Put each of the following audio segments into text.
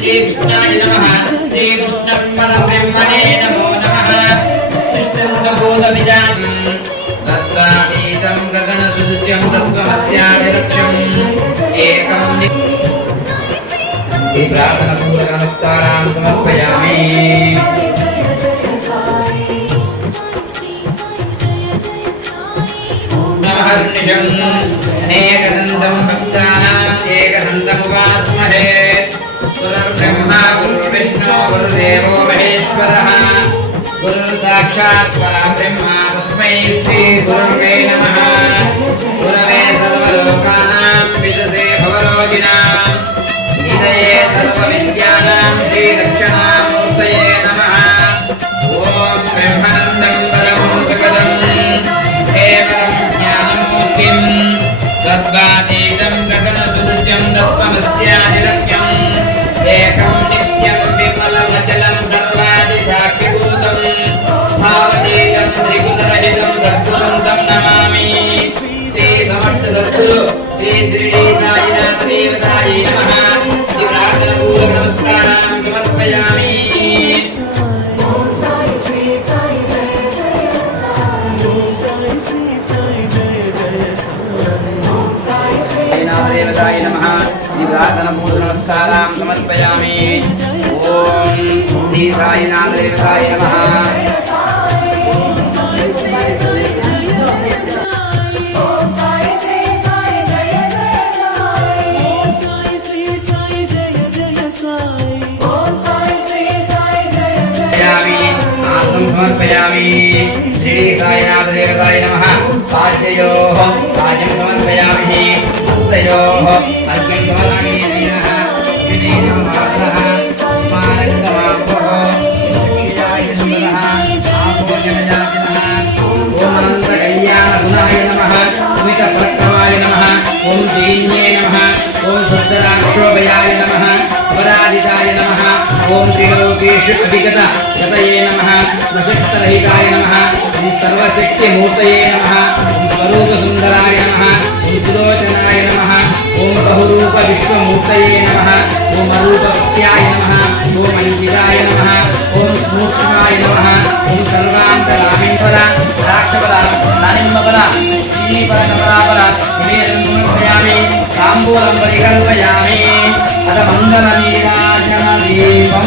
श्रीकृष्णाय नमः श्रीकृष्णं परब्रह्मणे नमो नमः तिष्ठन्तबोधभिजानम् तत्त्वातीतं गगनसदृश्यं तत्त्वमस्याभिलक्ष्यम् एकम् प्रार्थनपूर्वकनमस्कारान् समर्पयामि सहर्षिषम् अनेकनन्दम् भक्तानाम् एकनन्दमुपास्महे गुरुर्ब्रह्मा, गुरुर्विष्णो, गुरुदेवो महेश्वरः। गुरुर्साक्षात् तस्मै नमः। गुरवे सर्वलोकानां भवरोगिणां हृदये सर्वविद्यानां तद्वातीदं गगनसदृश्यं दत्तमस्यादिलक्ष्यम् एकं नित्यं विमलमचलं सर्वादिसाक्षिभूतं भावतीतं त्रिगुणरहितं सत्सुरं तं नमामि श्रीसमर्थसत्सु श्रीश्रीडीसायिनाथदेवसायै नमः शिवराजनपूरनमस्कारान् समर्पयामि वेंकटेशाय नमः। निवादनपूर्णनमस्कारां समर्पयामि। ओम श्री साई नागरे साई नमः। समर्पयामि। श्री सायिनाथदेवताय नमः। साध्ययोः হ্যাঁ अपराजिताय नमः ॐ त्रिलोकेषु अधिगत गतये नमः प्रशक्तरहिताय नमः ॐ सर्वशक्तिमूर्तये नमः ॐ स्वरूपसुन्दराय नमः ॐ सुलोचनाय नमः ॐ बहुरूपविश्वमूर्तये नमः ॐ अरूपवत्याय नमः ॐ अञ्जिताय नमः ॐ स्मूक्ष्माय नमः ॐ सर्वान्तरामेश्वर राक्षपद नानिम्बपद श्रीपरकमलापद विवेदं गुणयामि ताम्बूलं परिकल्पयामि अथ मङ्गलम् శ్రీరాజమదీపం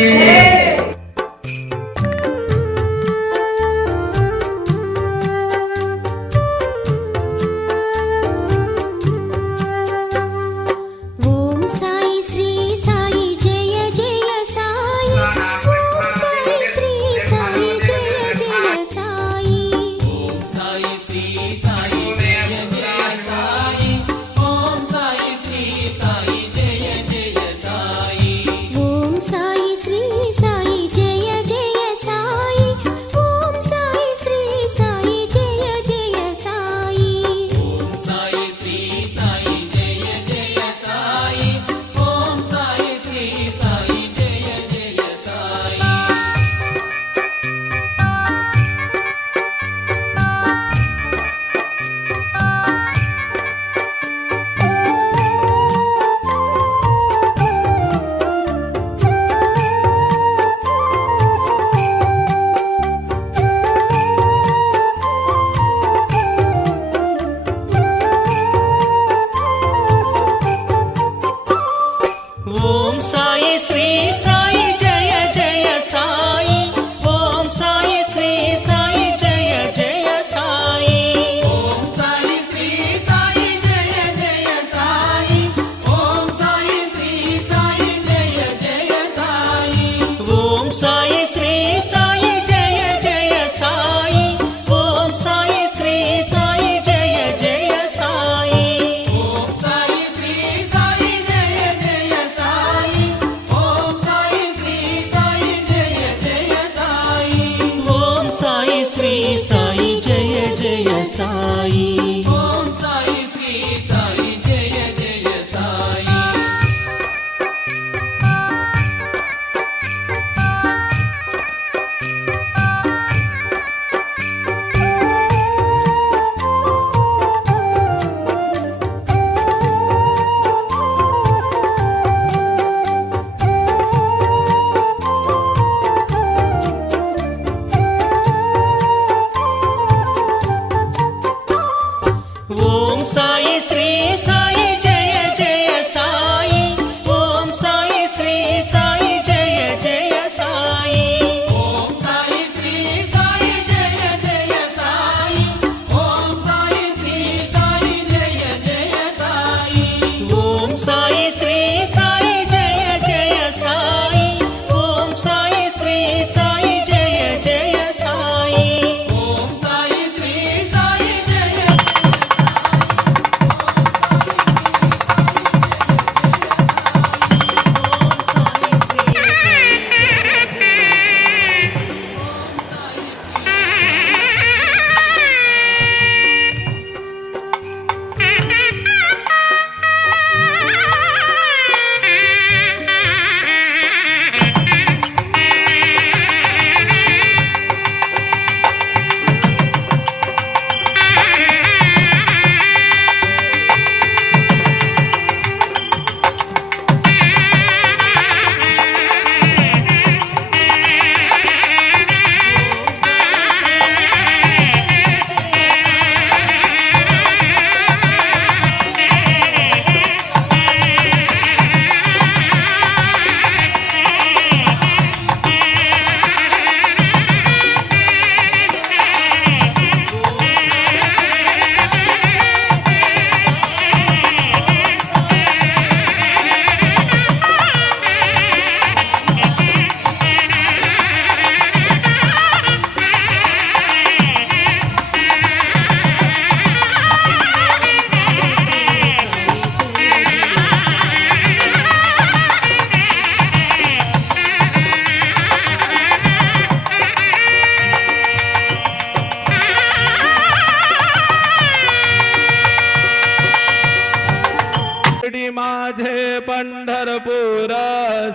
शिर्डी माझे पंढरपूर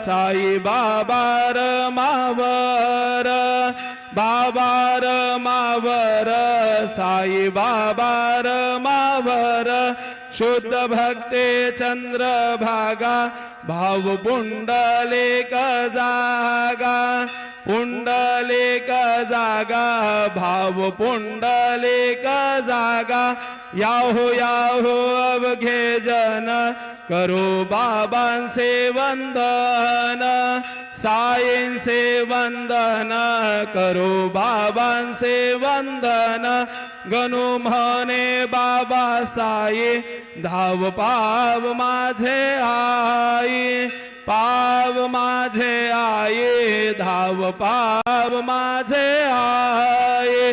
साई बाबार मावर बाबार मावर साई बाबार मावर शुद्ध भक्ते चंद्र भागा भाव पुंडलेक जागा पुंडलेक जागा भाव पुंडलेक जागा याहो याहो अवघे जन करो बाबांसे वंदन साईंसे वंदन करो बाबांसे वंदन। गणू म्हणे बाबा साई धाव पाव माझे आई पाव माझे आई धाव पाव माझे आई